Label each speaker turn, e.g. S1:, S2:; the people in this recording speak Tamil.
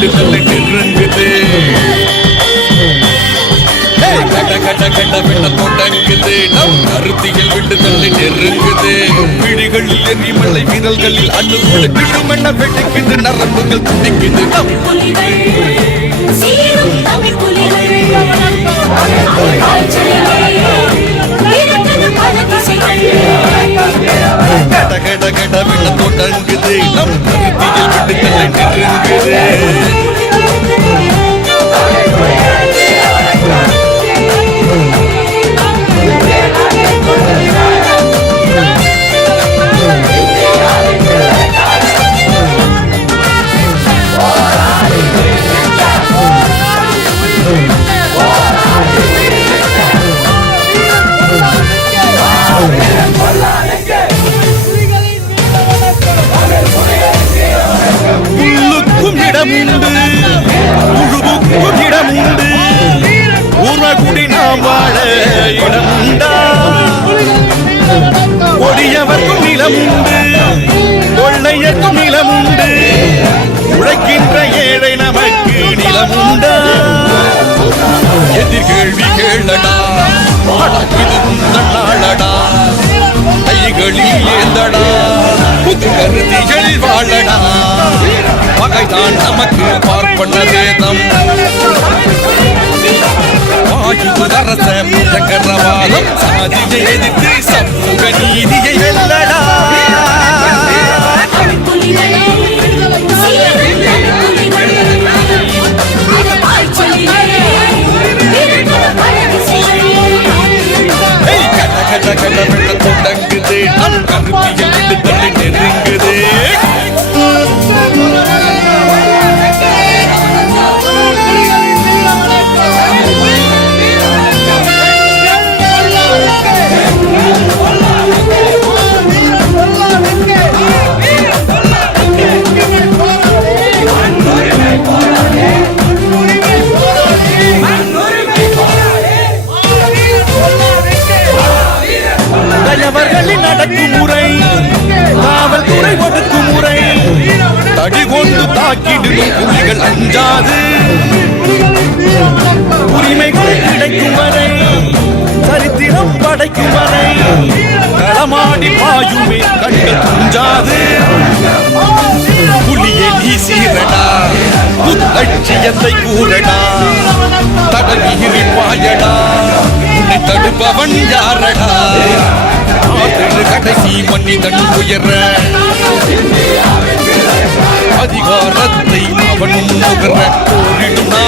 S1: கருத்தியில் விட்டு தள்ளி நெருங்குது ஏய், கட்ட கட்ட கட்ட வெள்ள தோட்டங்குது. நம் கருத்தியில் விட்டு தள்ளி நெருங்குது விழிகளில் எரிமலை விரல்களில் அணுகுள்ள கிடுமென்ன வெடிக்குது நரம்புகள் துடிக்குது நம்
S2: புலிகள் சீரும் தமிழ் புலிகள்
S1: கட்ட கட்ட கட்ட வெள்ள நம் கருத்தியில் விட்டு தள்ளி நெருங்குது புல்லுக்கும் இடமுண்டு புழுவுக்கும் இடமுண்டு ஊர்வகுடி நாம் வாழ இடமுண்டா கொடியவர்க்கும் நிலமுண்டு கொள்ளையர்க்கும் உழைக்கின்ற ஏழை நமக்கு நிலமுண்டா எதிர்கேள்வி கேளடா. வாழடா கைகளில் ஏந்தடா புது கருதிகளில் வாழடா. பகைதான் நமக்கு பார்ப்பன வேதம் வாயுதரச முழங்கரவாதம் சாதியை எதிர்த்து சமூக கொண்டு தாக்கிடும் புலிகள் அஞ்சாது. உரிமைகள் கிடைக்கும் வரை சரித்திரம் படைக்கும் வரை களமாடி பாயுமே கண்கள் துஞ்சாது புலியை நீ சீரடா புத்தட்சியத்தை கூறடா தடவி பாயடா உன்னை தடுப்பவன் யாரடா? ஆதரவு கடைசி மனிதன் உயர அதிகாரத்தை அவன் நுகர போரிடும்